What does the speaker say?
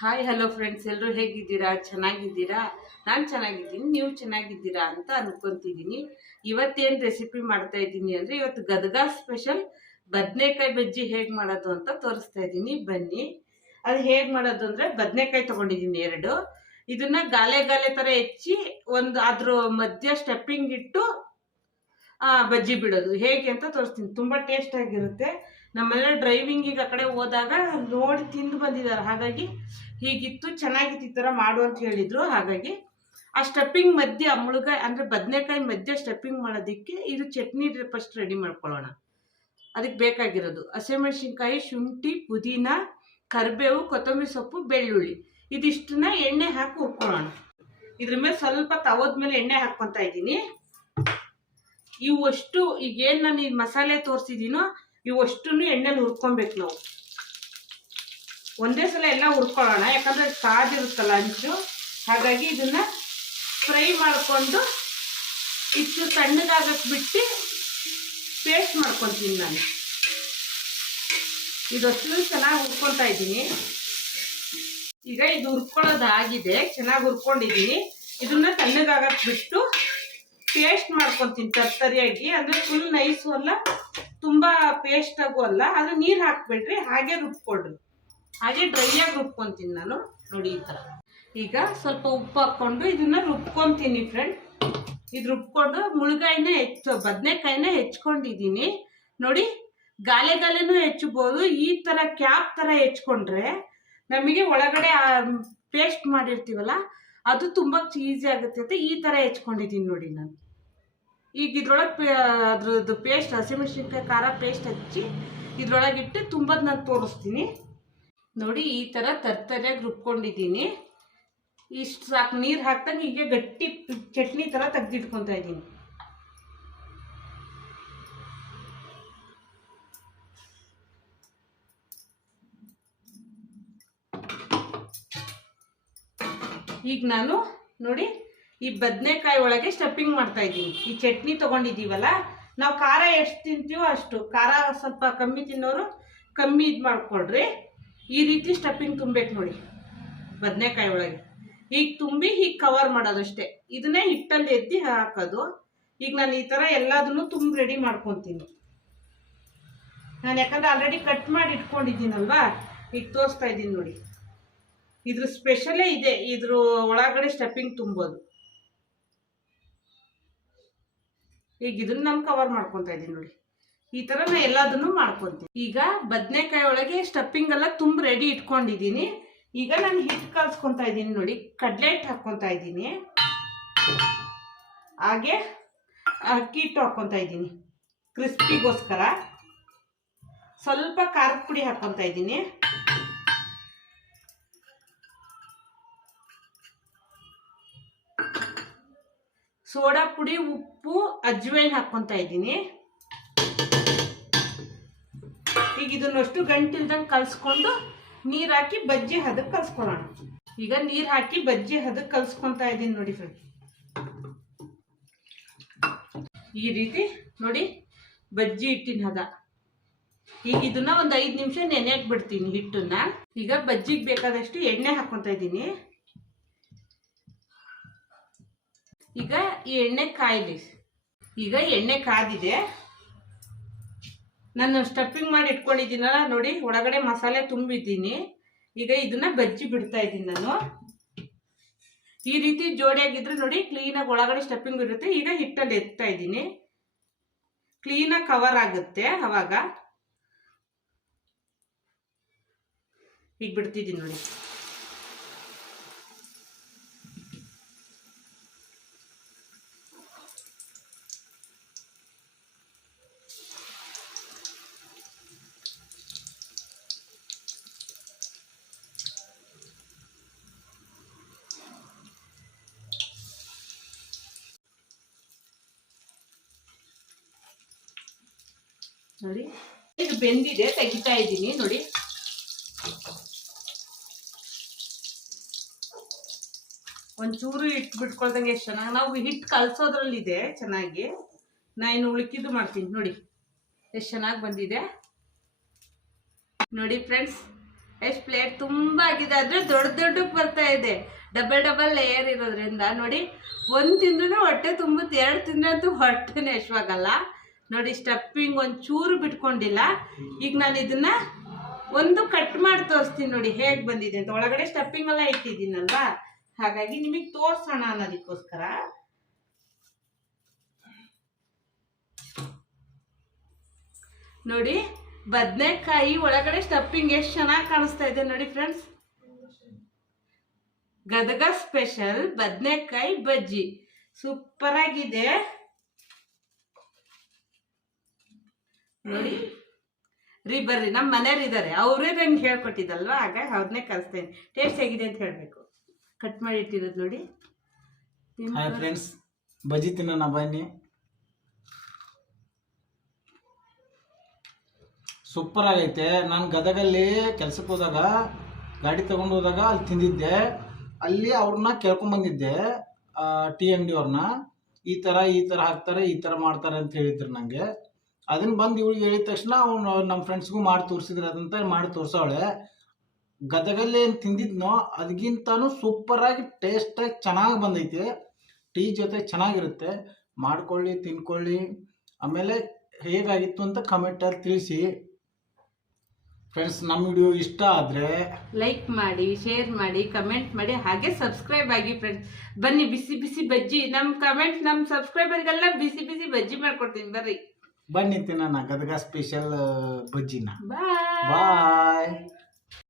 Hi hello friends ಎಲ್ಲರೂ ಹೇಗಿದ್ದೀರಾ? ಚೆನ್ನಾಗಿದ್ದೀರಾ? ನಾನು ಚೆನ್ನಾಗಿದ್ದೀನಿ. ನೀವು ಚೆನ್ನಾಗಿದ್ದೀರಾ ಅಂತ ಅನ್ಕೊಂತಿದ್ದೀನಿ ಇವತ್ತೇನು ರೆಸಿಪಿ ಮಾಡ್ತಾ ಇದ್ದೀನಿ ಅಂದರೆ ಇವತ್ತು ಗದಗ ಸ್ಪೆಷಲ್ ಬದನೆಕಾಯಿ ಬಜ್ಜಿ ಹೇಗೆ ಮಾಡೋದು ಅಂತ ತೋರಿಸ್ತಾ ಇದ್ದೀನಿ. ಬನ್ನಿ. ಅದು ಹೇಗೆ ಮಾಡೋದು ಅಂದರೆ ಬದನೆಕಾಯಿ ತೊಗೊಂಡಿದ್ದೀನಿ ಎರಡು. ಇದನ್ನು ಗಾಲೆ ಗಾಲೆ ಥರ ಹೆಚ್ಚಿ ಒಂದು ಅದ್ರ ಮಧ್ಯ ಸ್ಟೆಪ್ಪಿಂಗ್ ಇಟ್ಟು ಬಜ್ಜಿ ಬಿಡೋದು. ಹೇಗೆ ಅಂತ ತೋರಿಸ್ತೀನಿ. ತುಂಬ ಟೇಸ್ಟ್ ಆಗಿರುತ್ತೆ. ನಮ್ಮೆಲ್ಲ ಡ್ರೈವಿಂಗಿಗೆ ಆ ಕಡೆ ಹೋದಾಗ ನೋಡಿ ತಿಂದು ಬಂದಿದ್ದಾರೆ. ಹಾಗಾಗಿ ಹೀಗಿತ್ತು, ಚೆನ್ನಾಗಿತ್ತು ಈ ಥರ ಮಾಡು ಅಂತ ಹೇಳಿದ್ರು. ಹಾಗಾಗಿ ಆ ಸ್ಟೆಪ್ಪಿಂಗ್ ಮಧ್ಯ ಮುಳುಗಾಯಿ ಅಂದರೆ ಬದನೆಕಾಯಿ ಮಧ್ಯ ಸ್ಟೆಪ್ಪಿಂಗ್ ಮಾಡೋದಕ್ಕೆ ಇದು ಚಟ್ನಿ ಫಸ್ಟ್ ರೆಡಿ ಮಾಡ್ಕೊಳ್ಳೋಣ. ಅದಕ್ಕೆ ಬೇಕಾಗಿರೋದು ಹಸಿಮೆಣಸಿನ್ಕಾಯಿ, ಶುಂಠಿ, ಪುದೀನ, ಕರಿಬೇವು, ಕೊತ್ತಂಬರಿ ಸೊಪ್ಪು, ಬೆಳ್ಳುಳ್ಳಿ. ಇದಿಷ್ಟನ್ನ ಎಣ್ಣೆ ಹಾಕಿ ಹುರ್ಕೊಳ್ಳೋಣ. ಇದ್ರ ಮೇಲೆ ಸ್ವಲ್ಪ ತವದ ಮೇಲೆ ಎಣ್ಣೆ ಹಾಕ್ಕೊತಾ ಇದ್ದೀನಿ. ಇವಷ್ಟು ಈಗೇನು ನಾನು ಈ ಮಸಾಲೆ ತೋರಿಸಿದ್ದೀನೋ ಇವಷ್ಟು ಎಣ್ಣೆಲಿ ಹುರ್ಕೊಬೇಕು ನಾವು. ಒಂದೇ ಸಲ ಎಲ್ಲ ಹುರ್ಕೊಳ್ಳೋಣ, ಯಾಕಂದ್ರೆ ಕಾದಿರುತ್ತಲ್ಲ ಅಂಚು. ಹಾಗಾಗಿ ಇದನ್ನ ಫ್ರೈ ಮಾಡಿಕೊಂಡು ಇಷ್ಟು ತಣ್ಣಗಾಗಕ್ಕೆ ಬಿಟ್ಟು ಪೇಸ್ಟ್ ಮಾಡ್ಕೊತೀನಿ ನಾನು. ಇದಷ್ಟು ಚೆನ್ನಾಗಿ ಹುರ್ಕೊತಾ ಇದ್ದೀನಿ. ಈಗ ಇದು ಹುರ್ಕೊಳ್ಳೋದಾಗಿದೆ, ಚೆನ್ನಾಗಿ ಹುರ್ಕೊಂಡಿದ್ದೀನಿ. ಇದನ್ನ ತಣ್ಣಗಾಗಕ್ಕೆ ಬಿಟ್ಟು ಪೇಸ್ಟ್ ಮಾಡ್ಕೊತೀನಿ ತರ್ತರಿಯಾಗಿ ಅಂದರೆ ಫುಲ್ ನೈಸು ಅಲ್ಲ. ತುಂಬ ಪೇಸ್ಟ್ ಆಗು ಅಲ್ಲ. ಅದು ನೀರು ಹಾಕ್ಬೇಡ್ರಿ. ಹಾಗೆ ರುಬ್ಕೊಳ್ರಿ. ಹಾಗೆ ಡ್ರೈ ಆಗಿ ರುಬ್ಕೊತೀನಿ ನಾನು. ನೋಡಿ ಈ ಥರ ಈಗ ಸ್ವಲ್ಪ ಉಪ್ಪು ಹಾಕ್ಕೊಂಡು ಇದನ್ನ ರುಬ್ಕೊತೀನಿ ಫ್ರೆಂಡ್ ಇದು ರುಬ್ಕೊಂಡು ಮುಳುಗಾಯಿನ ಹೆಚ್ಚು, ಬದನೆಕಾಯಿನ ಹೆಚ್ಕೊಂಡಿದ್ದೀನಿ ನೋಡಿ ಗಾಲೆ ಗಾಲೆನೂ ಹೆಚ್ಚಬೋದು ಈ ಥರ ಕ್ಯಾಪ್ ಥರ ಹೆಚ್ಕೊಂಡ್ರೆ ನಮಗೆ ಒಳಗಡೆ ಪೇಸ್ಟ್ ಮಾಡಿರ್ತೀವಲ್ಲ ಅದು ತುಂಬ ಈಸಿ ಆಗುತ್ತೆ ಅಂತ ಈ ಥರ ಹೆಚ್ಕೊಂಡಿದ್ದೀನಿ ನೋಡಿ ನಾನು. ಈಗ ಇದ್ರೊಳಗೆ ಅದ್ರದ್ದು ಪೇಸ್ಟ್ ಹಸಿಮೆಣಸಿನ್ಕಾಯಿ ಖಾರ ಪೇಸ್ಟ್ ಹಚ್ಚಿ ಇದ್ರೊಳಗೆ ಇಟ್ಟು ತುಂಬದ್ ನಾನು ತೋರಿಸ್ತೀನಿ. ನೋಡಿ ಈ ಥರ ತರ್ತರಿಯಾಗಿ ರುಬ್ಕೊಂಡಿದ್ದೀನಿ ಇಷ್ಟು ಸಾಕು ನೀರು ಹಾಕ್ದಾಗ ಹೀಗೆ ಗಟ್ಟಿ ಚಟ್ನಿ ಥರ ತೆಗ್ದಿಟ್ಕೊತಾ ಇದ್ದೀನಿ ಈಗ ನಾನು ನೋಡಿ ಈ ಬದನೆಕಾಯಿ ಒಳಗೆ ಸ್ಟಫಿಂಗ್ ಮಾಡ್ತಾ ಇದ್ದೀನಿ. ಈ ಚಟ್ನಿ ತೊಗೊಂಡಿದ್ದೀವಲ್ಲ, ನಾವು ಖಾರ ಎಷ್ಟು ತಿಂತೀವೋ ಅಷ್ಟು. ಖಾರ ಸ್ವಲ್ಪ ಕಮ್ಮಿ ತಿನ್ನೋರು ಕಮ್ಮಿ ಇದು ಮಾಡ್ಕೊಳ್ರಿ. ಈ ರೀತಿ ಸ್ಟಫಿಂಗ್ ತುಂಬಬೇಕು ನೋಡಿ ಬದನೆಕಾಯಿ ಒಳಗೆ. ಈಗ ತುಂಬಿ ಹೀಗೆ ಕವರ್ ಮಾಡೋದು ಅಷ್ಟೇ ಇದನ್ನೇ ಹಿಟ್ಟಲ್ಲಿ ಎತ್ತಿ ಹಾಕೋದು. ಈಗ ನಾನು ಈ ಥರ ಎಲ್ಲದನ್ನು ತುಂಬ ರೆಡಿ ಮಾಡ್ಕೊತೀನಿ. ನಾನು ಯಾಕಂದ್ರೆ ಆಲ್ರೆಡಿ ಕಟ್ ಮಾಡಿ ಇಟ್ಕೊಂಡಿದ್ದೀನಲ್ವಾ? ಈಗ ತೋರಿಸ್ತಾ ಇದ್ದೀನಿ ನೋಡಿ. ಇದ್ರ ಸ್ಪೆಷಲೇ ಇದೆ. ಇದ್ರ ಒಳಗಡೆ ಸ್ಟೆಪ್ಪಿಂಗ್ ತುಂಬೋದು. ಈಗ ಇದನ್ನ ನಾನು ಕವರ್ ಮಾಡ್ಕೊತಾ ಇದ್ದೀನಿ ನೋಡಿ. ಈ ಥರ ನಾನು ಎಲ್ಲದನ್ನು ಮಾಡ್ಕೊತೀನಿ. ಈಗ ಬದನೆಕಾಯಿ ಒಳಗೆ ಸ್ಟಫಿಂಗ್ ಎಲ್ಲ ತುಂಬ ರೆಡಿ ಇಟ್ಕೊಂಡಿದ್ದೀನಿ. ಈಗ ನಾನು ಹಿಟ್ಟು ಕಲ್ಸ್ಕೊತಾ ಇದ್ದೀನಿ ನೋಡಿ. ಕಡಲೆ ಹಿಟ್ಟು ಹಾಕ್ಕೊತಾ ಇದ್ದೀನಿ. ಹಾಗೆ ಅಕ್ಕಿ ಹಿಟ್ಟು ಹಾಕ್ಕೊತಾ ಇದ್ದೀನಿ. ಕ್ರಿಸ್ಪಿಗೋಸ್ಕರ ಸ್ವಲ್ಪ ಖಾರದ ಪುಡಿ ಹಾಕ್ಕೊತಾ ಇದ್ದೀನಿ. ಸೋಡಾ ಪುಡಿ, ಉಪ್ಪು ಅಜ್ವೈನ್ ಹಾಕ್ಕೊತಾ ಇದ್ದೀನಿ. ಈಗ ಇದನ್ನಷ್ಟು ಗಂಟಿಲ್ದಂಗೆ ಕಲಿಸ್ಕೊಂಡು ನೀರು ಹಾಕಿ ಬಜ್ಜಿ ಹದಕ್ಕೆ ಕಲ್ಸ್ಕೊಳ್ಳೋಣ ಈಗ ನೀರು ಹಾಕಿ ಬಜ್ಜಿ ಹದಕ್ಕೆ ಕಲ್ಸ್ಕೊತಾ ಇದ್ದೀನಿ ನೋಡಿ ಫ್ರೆಂಡ್ ಈ ರೀತಿ ನೋಡಿ ಬಜ್ಜಿ ಹಿಟ್ಟಿನ ಹದ. ಈಗ ಇದನ್ನ ಒಂದು ಐದು ನಿಮಿಷ ನೆನೆಯಕ್ಕೆ ಬಿಡ್ತೀನಿ ಹಿಟ್ಟನ್ನ. ಈಗ ಬಜ್ಜಿಗೆ ಬೇಕಾದಷ್ಟು ಎಣ್ಣೆ ಹಾಕ್ಕೊತಾ ಇದ್ದೀನಿ. ಈಗ ಈ ಎಣ್ಣೆ ಕಾಯಲಿ. ಈಗ ಎಣ್ಣೆ ಕಾದಿದೆ. ನಾನು ಸ್ಟಫಿಂಗ್ ಮಾಡಿ ಇಟ್ಕೊಂಡಿದ್ದೀನಲ್ಲ, ನೋಡಿ, ಒಳಗಡೆ ಮಸಾಲೆ ತುಂಬಿದ್ದೀನಿ. ಈಗ ಇದನ್ನ ಬಜ್ಜಿ ಬಿಡ್ತಾ ಇದ್ದೀನಿ ನಾನು. ಈ ರೀತಿ ಜೋಡಿಯಾಗಿದ್ರೆ ನೋಡಿ ಕ್ಲೀನಾಗಿ ಒಳಗಡೆ ಸ್ಟಫಿಂಗ್ ಇರುತ್ತೆ. ಈಗ ಹಿಟ್ಟಲ್ಲಿ ಎತ್ತಾ ಇದ್ದೀನಿ. ಕ್ಲೀನಾಗಿ ಕವರ್ ಆಗುತ್ತೆ ಅವಾಗ. ಈಗ ಬಿಡ್ತಿದ್ದೀನಿ ನೋಡಿ. ನೋಡಿ. ಇದು ಬೆಂದಿದೆ, ತೆಗಿತಾ ಇದ್ದೀನಿ, ನೋಡಿ. ಒಂಚೂರು ಹಿಟ್ಟು ಬಿಟ್ಕೊಳ್ದಂಗೆ ಎಷ್ಟು ಚೆನ್ನಾಗಿ ನಾವು ಹಿಟ್ಟು ಕಲಸೋದ್ರಲ್ಲಿದೆ ಚೆನ್ನಾಗಿ. ನಾ ಇನ್ನು ಉಳ್ಕಿದ್ದು ಮಾಡ್ತೀನಿ, ನೋಡಿ. ಎಷ್ಟು ಚೆನ್ನಾಗಿ ಬಂದಿದೆ. ನೋಡಿ ಫ್ರೆಂಡ್ಸ್, ಎಷ್ಟು ಪ್ಲೇಟ್ ತುಂಬ ಆಗಿದೆ. ಆದರೆ ದೊಡ್ಡ ದೊಡ್ಡಕ್ಕೆ ಬರ್ತಾ ಇದೆ. ಡಬಲ್ ಡಬಲ್ ಲೇಯರ್ ಇರೋದ್ರಿಂದ, ನೋಡಿ. ಒಂದು ತಿಂದ್ರೂ ಹೊಟ್ಟೆ ತುಂಬುತ್ತೆ, ಎರಡು ತಿಂದ್ರಂತೂ ಹೊಟ್ಟೆನೇ ಯಶವಾಗಲ್ಲ. ನೋಡಿ ಸ್ಟಪ್ಪಿಂಗ್ ಒಂದು ಚೂರು ಬಿಟ್ಕೊಂಡಿಲ್ಲ. ಈಗ ನಾನು ಇದನ್ನ ಒಂದು ಕಟ್ ಮಾಡಿ ತೋರಿಸ್ತೀನಿ ನೋಡಿ, ಹೇಗೆ ಬಂದಿದೆ ಅಂತ. ಒಳಗಡೆ ಸ್ಟಪ್ಪಿಂಗ್ ಎಲ್ಲ ಇಟ್ಟಿದ್ದೀನಲ್ವಾ? ಹಾಗಾಗಿ ನಿಮಗೆ ತೋರ್ಸೋಣ ಅನ್ನೋದಕ್ಕೋಸ್ಕರ. ನೋಡಿ, ಬದನೆಕಾಯಿ ಒಳಗಡೆ ಸ್ಟಪ್ಪಿಂಗ್ ಎಷ್ಟು ಚೆನ್ನಾಗಿ ಕಾಣಿಸ್ತಾ ಇದೆ ನೋಡಿ ಫ್ರೆಂಡ್ಸ್ ಗದಗ ಸ್ಪೆಷಲ್ ಬದನೆಕಾಯಿ ಬಜ್ಜಿ. ಸೂಪರ್ ಆಗಿದೆ ನೋಡಿ. ರೀ ಬರ್ರಿ ನಮ್ಮ ಮನೆಯವ್ರು ಇದ್ದಾರೆ ಅವರೇ ನಂಗೆ ಹೇಳ್ಕೊಟ್ಟಿದ್ದಲ್ವ? ಆಗ ಅವ್ರನ್ನೇ ಕಲಿಸ್ತೇನೆ ಟೇಸ್ಟ್ ಹೇಗಿದೆ ಅಂತ ಹೇಳಬೇಕು. ಕಟ್ ಮಾಡಿ ಇಟ್ಟಿರೋದು ನೋಡಿ. ಹಾಯ್ ಫ್ರೆಂಡ್ಸ್ ಬಜ್ಜಿ ತಿನ್ನೋಣ ಬನ್ನಿ. ಸೂಪರ್ ಆಗೈತೆ. ನಾನು ಗದಗಲ್ಲಿ ಕೆಲ್ಸಕ್ಕೆ ಹೋದಾಗ ಗಾಡಿ ತಗೊಂಡು ಹೋದಾಗ ಅಲ್ಲಿ ತಿಂದಿದ್ದೆ. ಅಲ್ಲಿ ಅವ್ರನ್ನ ಕೇಳ್ಕೊಂಬಂದಿದ್ದೆ ಟಿ ಅಂಗಡಿಯವ್ರನ್ನ ಡಿ ಅವ್ರನ್ನ. ಈ ಥರ ಈ ಥರ ಹಾಕ್ತಾರೆ ಈ ಥರ ಮಾಡ್ತಾರೆ ಅಂತ ಹೇಳಿದ್ರು ನನಗೆ ಅದನ್ನ ಬಂದು ಇವಳಿಗೆ ಹೇಳಿದ ತಕ್ಷಣ ಅವ್ನು ನಮ್ಮ ಫ್ರೆಂಡ್ಸ್ಗೂ ಮಾಡಿ ತೋರಿಸಿದ್ರೆ ಅದಂತ ಮಾಡಿ ತೋರ್ಸವಳೆ. ಗದಗಲ್ಲಿ ಏನು ತಿಂದಿದ್ನೋ ಅದಕ್ಕಿಂತನೂ ಸೂಪರಾಗಿ ಟೇಸ್ಟಾಗಿ ಚೆನ್ನಾಗಿ ಬಂದೈತೆ. ಟೀ ಜೊತೆ ಚೆನ್ನಾಗಿರುತ್ತೆ. ಮಾಡ್ಕೊಳ್ಳಿ, ತಿನ್ಕೊಳ್ಳಿ. ಆಮೇಲೆ ಹೇಗಾಗಿತ್ತು ಅಂತ ಕಮೆಂಟಲ್ಲಿ ತಿಳಿಸಿ. ಫ್ರೆಂಡ್ಸ್ ನಮ್ಮ ವಿಡಿಯೋ ಇಷ್ಟ ಆದರೆ ಲೈಕ್ ಮಾಡಿ ಶೇರ್ ಮಾಡಿ ಕಮೆಂಟ್ ಮಾಡಿ, ಹಾಗೆ ಸಬ್ಸ್ಕ್ರೈಬ್ ಆಗಿ ಫ್ರೆಂಡ್ಸ್ ಬನ್ನಿ, ಬಿಸಿ ಬಿಸಿ ಬಜ್ಜಿ. ನಮ್ಮ ಕಮೆಂಟ್ ನಮ್ಮ ಸಬ್ಸ್ಕ್ರೈಬರ್ಗೆಲ್ಲ ಬಿಸಿ ಬಿಸಿ ಬಜ್ಜಿ ಮಾಡ್ಕೊಡ್ತೀನಿ. ಬರ್ರಿ. ಬನ್ನಿ ತಿನ್ನೋಣ ಗದಗ ಸ್ಪೆಷಲ್ ಬಜ್ಜಿನ. ಬಾಯ್ ಬಾಯ್